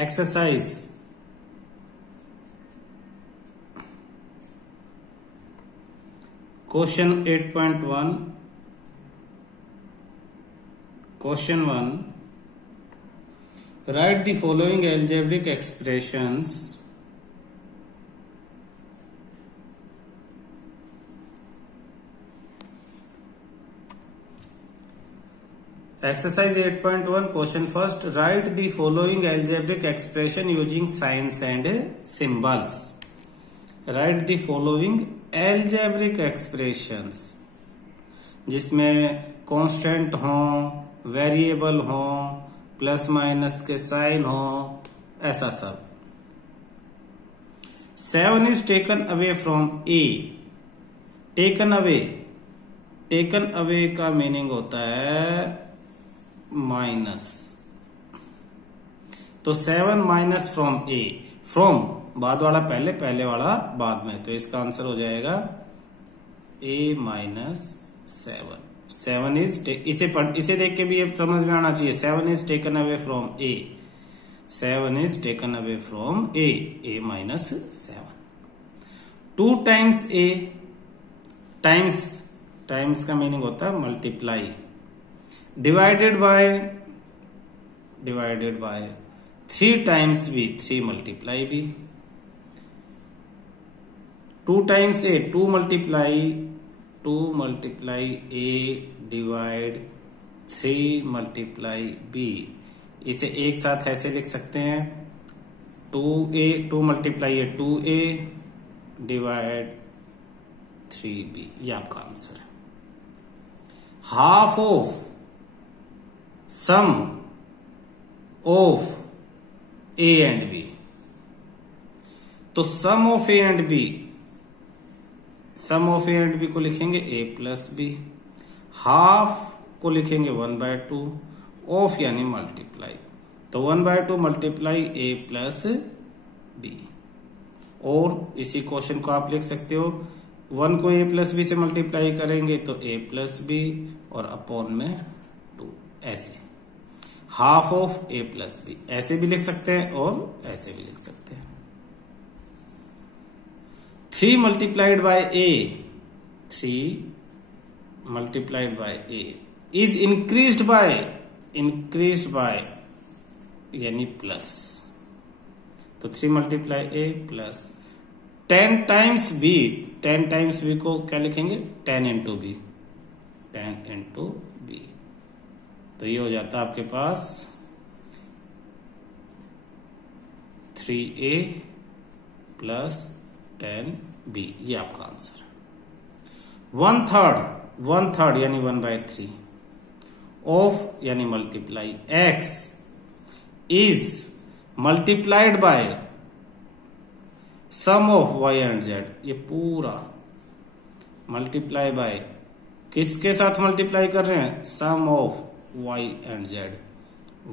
Exercise question 8.1 question 1 right the following algebraic expressions Exercise 8.1 question first. Write the following algebraic expression using signs and symbols. Write the following algebraic expressions जिसमें constant हो, variable हो, plus minus के sign हो, ऐसा सब. 7 is taken away from A. Taken away का meaning होता है माइनस. तो 7 माइनस फ्रॉम ए. फ्रॉम बाद वाला पहले वाला बाद में, तो इसका आंसर हो जाएगा ए माइनस 7 इज इसे देख के भी अब समझ में आना चाहिए. 7 is taken away from A. 7 is taken away from A minus 7. 2 times A. Times का मीनिंग होता है multiply. Divided by 3 times B. 3 multiply B. 2 times A. 2 multiply A divide 3 multiply B. इसे एक साथ ऐसे लिख सकते हैं 2 मल्टीप्लाई ए 2a डिवाइड 3b. ये आपका आंसर है. Half of sum of A and B. तो sum of A and B को लिखेंगे a प्लस बी. हाफ को लिखेंगे 1/2. ऑफ यानी मल्टीप्लाई, तो 1/2 मल्टीप्लाई a प्लस बी. और इसी क्वेश्चन को आप लिख सकते हो 1 को a प्लस बी से मल्टीप्लाई करेंगे तो a प्लस बी और अपॉन में 2. ऐसे half of a plus B ऐसे भी लिख सकते हैं और ऐसे भी लिख सकते हैं. 3 multiplied by a is increased by यानी प्लस. तो 3 multiply a plus 10 times b. 10 times b को क्या लिखेंगे 10 इंटू बी. तो ये हो जाता है आपके पास 3a प्लस 10b. ये आपका आंसर है. 1/3 यानी 1/3 ऑफ यानी multiply. x is multiplied by sum of y and z. ये पूरा मल्टीप्लाई बाय किसके साथ मल्टीप्लाई कर रहे हैं sum of y and z.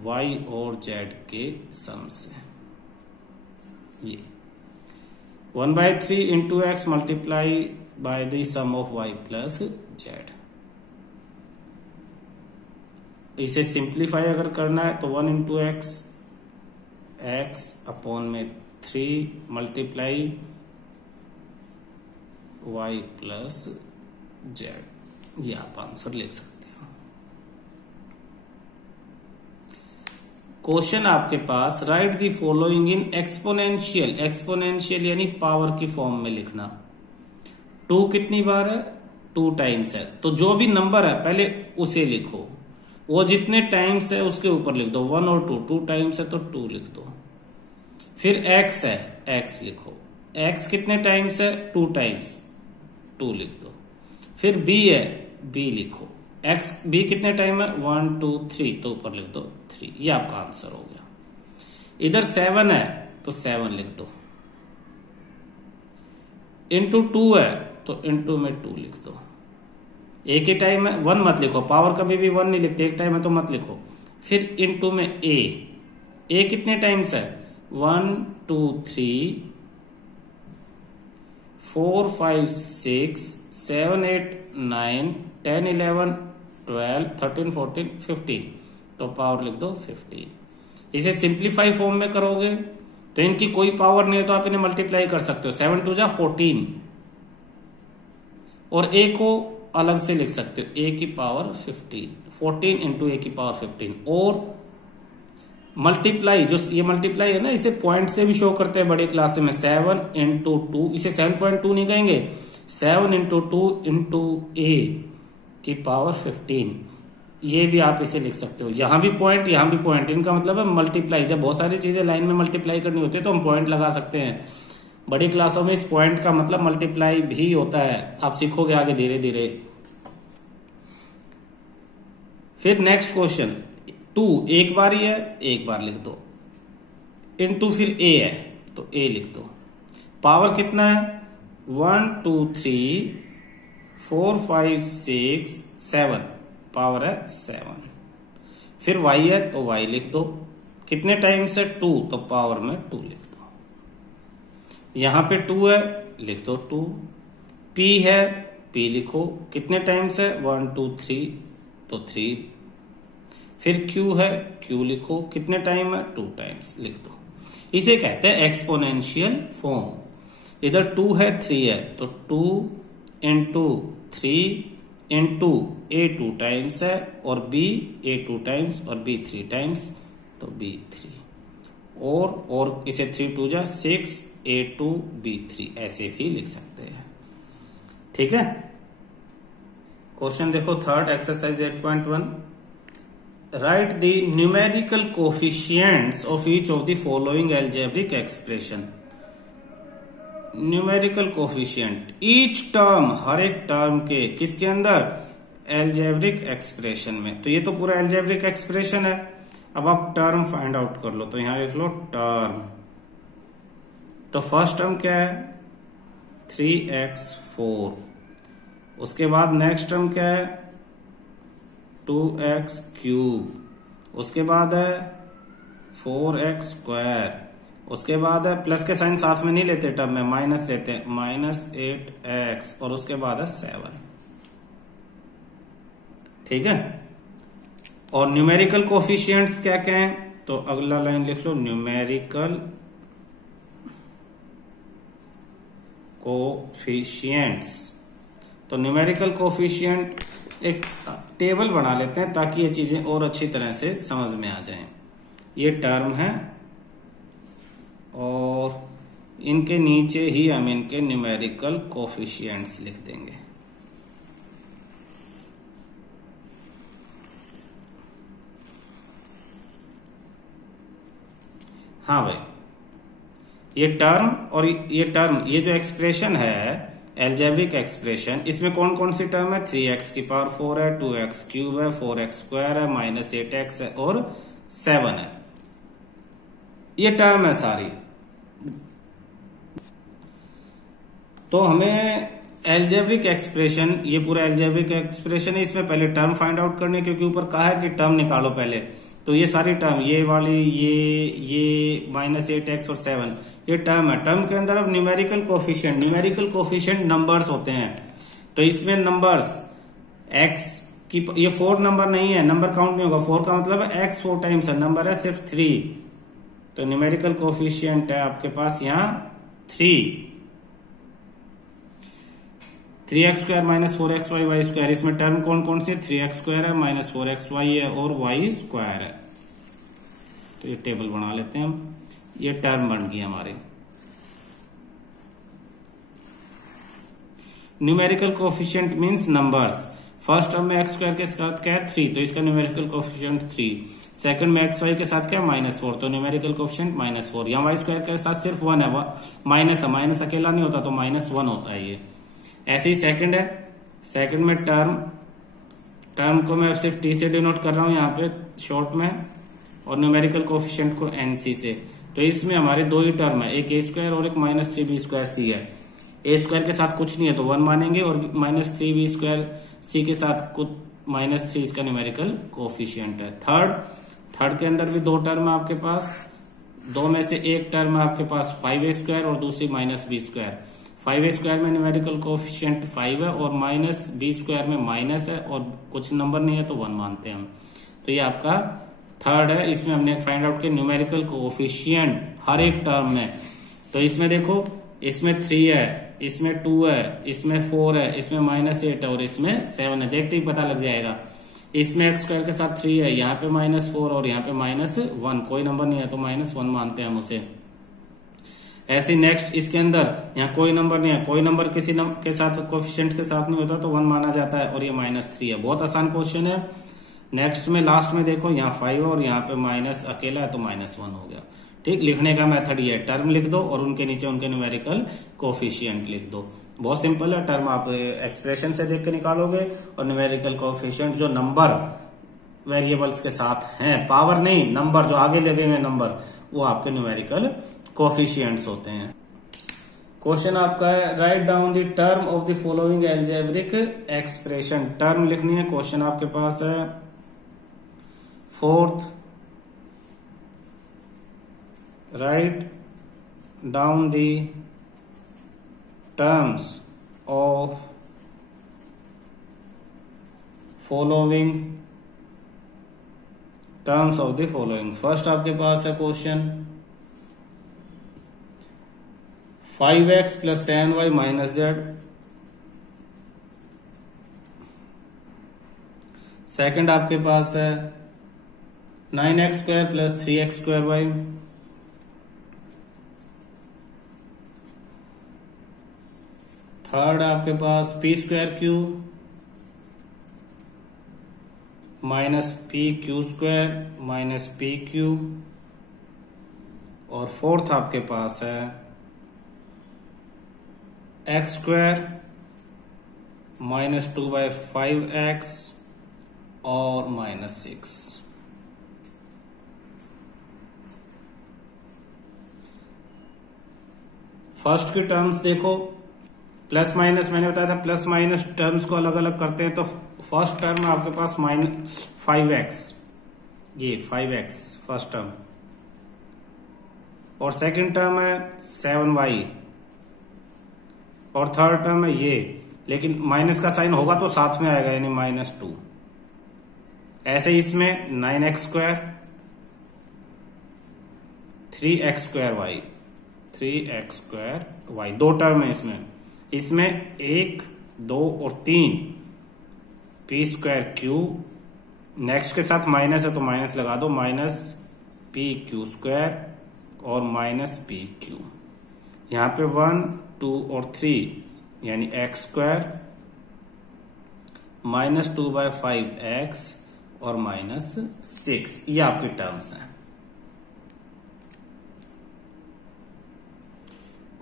y और z के सम से. ये 1/3 into x multiply by the sum of y plus z. इसे सिंप्लीफाई अगर करना है तो 1 इंटू एक्स अपॉन में 3 मल्टीप्लाई y प्लस z. ये आप आंसर लिख सकते हो. क्वेश्चन आपके पास write the following in exponential यानी पावर की फॉर्म में लिखना. 2 कितनी बार है 2 टाइम्स है. तो जो भी नंबर है पहले उसे लिखो, वो जितने टाइम्स है उसके ऊपर लिख दो. 1 और 2 टाइम्स है तो 2 लिख दो. फिर x है x लिखो. x कितने टाइम्स है 2 टाइम्स 2 लिख दो. फिर b है b लिखो. b कितने टाइम है 1 2 3 तो ऊपर लिख दो 3. ये आपका आंसर हो गया. इधर 7 है तो 7 लिख दो. इंटू 2 है तो इंटू में 2 लिख दो. एक ही टाइम है 1 मत लिखो. पावर कभी भी 1 नहीं लिखते, एक टाइम है तो मत लिखो. फिर इंटू में a कितने टाइम्स है 1 2 3 4 5 6 7 8 9 10 11 12 13 14 15. तो पावर लिख दो 15. इसे सिंप्लीफाई फॉर्म में करोगे तो इनकी कोई पावर नहीं है तो आप इन्हें मल्टीप्लाई कर सकते हो। 7 2 जा 14 और a को अलग से लिख सकते हो a की पावर 15, 14 इंटू a की पावर 15। और मल्टीप्लाई, जो ये मल्टीप्लाई है ना, इसे पॉइंट से भी शो करते हैं बड़े क्लास में। 7 इंटू 2, इसे 7.2 नहीं कहेंगे, 7 इंटू 2 इंटू a की पावर 15, ये भी आप इसे लिख सकते हो। यहां भी पॉइंट, यहां भी पॉइंट, इनका मतलब है मल्टीप्लाई। जब बहुत सारी चीजें लाइन में मल्टीप्लाई करनी होती है तो हम पॉइंट लगा सकते हैं। बड़ी क्लासों में इस पॉइंट का मतलब मल्टीप्लाई भी होता है, आप सीखोगे आगे धीरे धीरे। फिर नेक्स्ट क्वेश्चन, 2 एक बार ही है, एक बार लिख दो, इनटू फिर a है तो a लिख दो। पावर कितना है, 1 2 3 4 5 6 7, पावर है 7। फिर y है तो y लिख दो। कितने टाइम्स है, 2, तो पावर में 2 लिख दो। यहां पे 2 है, लिख दो 2। p है, p लिखो। कितने टाइम्स है, 1 2 3, तो 3। फिर q है, q लिखो। कितने टाइम है, 2 टाइम्स, लिख दो। इसे कहते हैं एक्सपोनेंशियल फॉर्म। इधर 2 है, 3 है, तो 2 इंटू 3 इंटू a 2 टाइम्स है और b a 2 टाइम्स और b 3 टाइम्स, तो b 3। और इसे 3 2 जा 6 a 2 b 3, ऐसे भी लिख सकते हैं। ठीक है। क्वेश्चन देखो third, exercise 8.1। Write the numerical coefficients of each of the following algebraic expression. Numerical coefficient, each term, हर एक टर्म के, किसके अंदर, एल्जेब्रिक एक्सप्रेशन में। तो ये तो पूरा एल्जेब्रिक एक्सप्रेशन है। अब आप टर्म फाइंड आउट कर लो, तो यहां लिख लो टर्म। तो फर्स्ट टर्म क्या है, 3x4। उसके बाद नेक्स्ट टर्म क्या है, 2x3। उसके बाद है 4x²। उसके बाद है, प्लस के साइन साथ में नहीं लेते टर्म में, माइनस लेते हैं, -8x। और उसके बाद है 7। ठीक है। और न्यूमेरिकल कोफिशिएंट्स क्या क्या हैं, तो अगला लाइन लिख लो, न्यूमेरिकल कोफिशिएंट्स। तो न्यूमेरिकल कोफिशिएंट एक टेबल बना लेते हैं ताकि ये चीजें और अच्छी तरह से समझ में आ जाएं। ये टर्म है और इनके नीचे ही हम इनके न्यूमेरिकल कोफिशिएंट्स लिख देंगे। हाँ भाई, ये टर्म और ये टर्म, ये जो एक्सप्रेशन है एल्जेब्रिक एक्सप्रेशन, इसमें कौन कौन सी टर्म है, 3x की पावर 4 है, 2x³ है, 4x² है, -8x है और 7 है। ये टर्म है सारी। तो हमें एल्जेब्रिक एक्सप्रेशन, ये पूरा एल्जेब्रिक एक्सप्रेशन है, इसमें पहले टर्म फाइंड आउट करने, क्योंकि ऊपर कहा है कि टर्म निकालो पहले। तो ये सारी टर्म, ये वाली, ये -8x और 7, ये टर्म है। टर्म के अंदर अब न्यूमेरिकल कोफिशिएंट नंबर्स होते हैं। तो इसमें नंबर्स x की, ये 4 नंबर नहीं है, नंबर काउंट नहीं होगा। 4 का मतलब है x 4 टाइम्स है, नंबर है सिर्फ 3। तो न्यूमेरिकल कोफिशिएंट है आपके पास यहाँ 3। 3x² - 4xy y²। इसमें टर्म कौन कौन सी है, 3x² है, -4xy है और y² है। तो ये टेबल बना लेते हैं हम। ये टर्म बन गई हमारे। Numerical coefficient means numbers. First term में x² के साथ क्या है, 3, तो इसका न्यूमेरिकल कोफिशिएंट 3। सेकंड में xy के साथ क्या है, -4, तो न्यूमेरिकल कोफिशिएंट -4। यहाँ y² के साथ सिर्फ 1 है, माइनस है, माइनस अकेला नहीं होता तो -1 होता है ये। ऐसे ही सेकंड है, सेकंड में टर्म को मैं सिर्फ t से डिनोट कर रहा हूं यहाँ पे शॉर्ट में, और न्यूमेरिकल कोफिशिएंट को nc से। तो इसमें हमारे 2 ही टर्म है, एक a² और एक -3b²c है। a² के साथ कुछ नहीं है तो 1 मानेंगे, और -3b²c के साथ कुछ -3 इसका न्यूमेरिकल कोफिशिएंट है। थर्ड के अंदर भी 2 टर्म है आपके पास। 2 में से एक टर्म है आपके पास 5a² और दूसरी -b²। 5a² में न्यूमेरिकल कोफिशिएंट 5 है और -b² में माइनस है, और कुछ नंबर नहीं है तो 1 मानते हैं हम। तो ये आपका थर्ड है, इसमें हमने फाइंड आउट किया न्यूमेरिकल कोएफिशिएंट हर एक टर्म में। तो इसमें देखो, इसमें 3 है, इसमें 2 है, इसमें 4 है, इसमें -8 है और इसमें 7 है। देखते ही पता लग जाएगा। इसमें एक्स स्क्वायर के साथ 3 है, यहाँ पे -4 और यहाँ पे -1, कोई नंबर नहीं है तो -1 मानते हैं हम उसे। ऐसे नेक्स्ट इसके अंदर यहाँ कोई नंबर नहीं है, कोई नंबर किसी नंबर के साथ कोएफिशिएंट के साथ नहीं होता तो 1 माना जाता है और ये -3 है। बहुत आसान क्वेश्चन है। नेक्स्ट में लास्ट में देखो, यहाँ 5 है और यहाँ पे माइनस अकेला है तो -1 हो गया। ठीक, लिखने का मेथड ये है, टर्म लिख दो और उनके नीचे उनके न्यूमेरिकल कोएफिशिएंट लिख दो। बहुत सिंपल है। टर्म आप एक्सप्रेशन से देख के निकालोगे और न्यूमेरिकल कोएफिशिएंट जो नंबर वेरिएबल्स के साथ हैं, पावर नहीं, नंबर जो आगे लगे हुए नंबर, वो आपके न्यूमेरिकल कोएफिशिएंट्स होते हैं। क्वेश्चन आपका है, write down the term of the following algebraic expression. Term लिखनी है। क्वेश्चन आपके पास है, fourth, write down the terms of following terms of the following. First आपके पास है question 5x + 7y - z। Second आपके पास है 9x² + 3x²y। थर्ड आपके पास p² - pq² - pq। और फोर्थ आपके पास है x² - 2/5x और -6। फर्स्ट की टर्म्स देखो, प्लस माइनस मैंने बताया था, प्लस माइनस टर्म्स को अलग अलग करते हैं। तो फर्स्ट टर्म है आपके पास -5x, ये 5x फर्स्ट टर्म, और सेकंड टर्म है 7y, और थर्ड टर्म है ये, लेकिन माइनस का साइन होगा तो साथ में आएगा, यानी -2। ऐसे इसमें 9x², 3x²y, 3x²y, दो टर्म है इसमें। इसमें 1, 2 और 3 p²q, नेक्स्ट के साथ माइनस है तो माइनस लगा दो, -pq² और -pq। यहाँ पे 1, 2 और 3 यानी x² -2/5x और -6, ये आपकी टर्म्स हैं।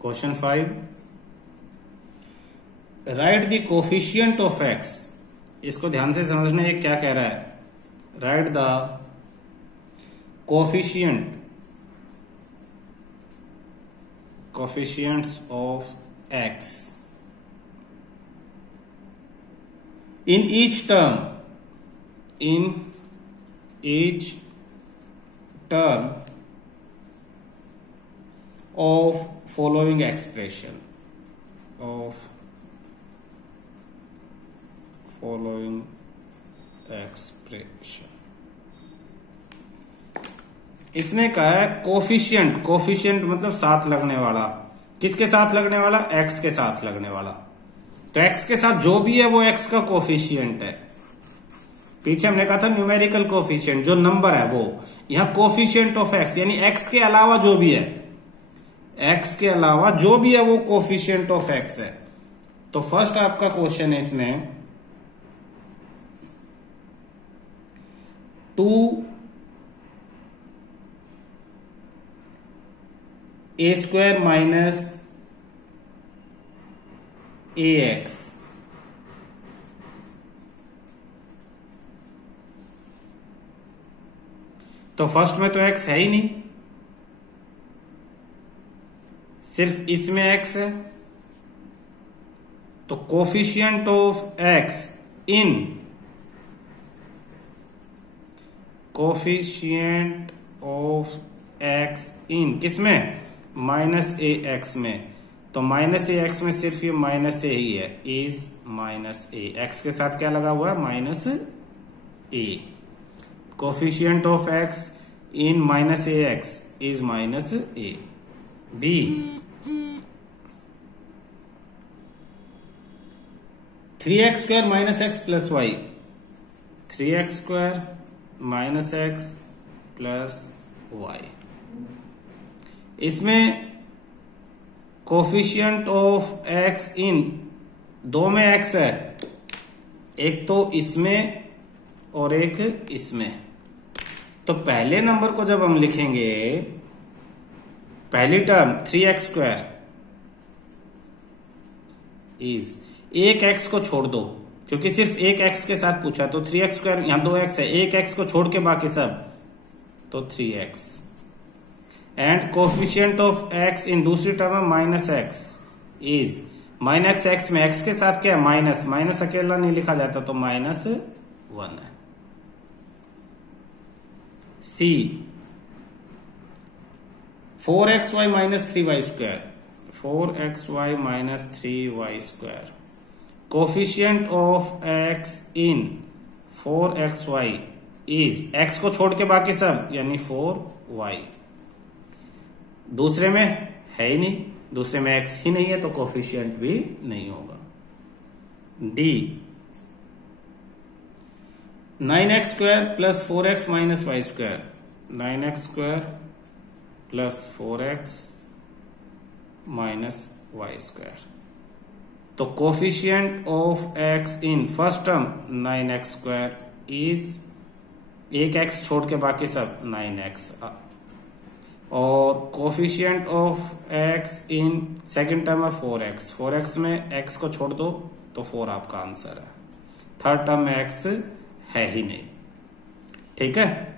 Question 5, right the coefficient of x। इसको ध्यान से समझना है क्या कह रहा है। Right the coefficients of x in each term of following expression, इसने कहा है कोफिशिएंट मतलब साथ लगने वाला। किसके साथ लगने वाला? x के साथ लगने वाला। तो x के साथ जो भी है वो x का कोफिशिएंट है। पीछे हमने कहा था न्यूमेरिकल कोफिशिएंट, जो नंबर है वो। यहां कोफिशिएंट ऑफ x यानी x के अलावा जो भी है, x के अलावा जो भी है वो कोफिशिएंट ऑफ x है। तो फर्स्ट आपका क्वेश्चन है इसमें 2a² - ax, तो फर्स्ट में तो x है ही नहीं, सिर्फ इसमें x है। तो कोफिशिएंट ऑफ x इन किसमें? -ax में। तो -ax में सिर्फ ये -a ही है, इज -a। x के साथ क्या लगा हुआ है? -a। Coefficient of x in minus a x is minus a. B, 3x square minus x plus y, 3x square minus x plus y. इसमें कोफिशिएंट ऑफ एक्स इन, दो में x है, एक तो इसमें और एक इसमें। तो पहले नंबर को जब हम लिखेंगे, पहली टर्म 3x स्क्वायर इज, एक x को छोड़ दो क्योंकि सिर्फ एक x के साथ पूछा, तो 3x स्क्वायर, यहां 2x है, एक x को छोड़ के बाकी सब, तो 3x। And coefficient of x इन दूसरी टर्म है minus x is, minus x में x के साथ क्या है माइनस, माइनस अकेला नहीं लिखा जाता तो -1 है। सी, 4xy minus 3y square, 4xy minus 3y square. Coefficient of x in 4xy is, x को छोड़ के बाकी सब यानी 4y। दूसरे में है ही नहीं, दूसरे में x ही नहीं है तो कोफिशिएंट भी नहीं होगा। D, 9x square plus 4x minus y square, 9x square plus 4x minus y square. तो coefficient of x in first term 9x square is, एक x छोड़ के बाकी सब 9x, और coefficient of x in second term है 4x, 4x में x को छोड़ दो तो 4 आपका आंसर है। थर्ड टर्म में x है ही नहीं। ठीक है।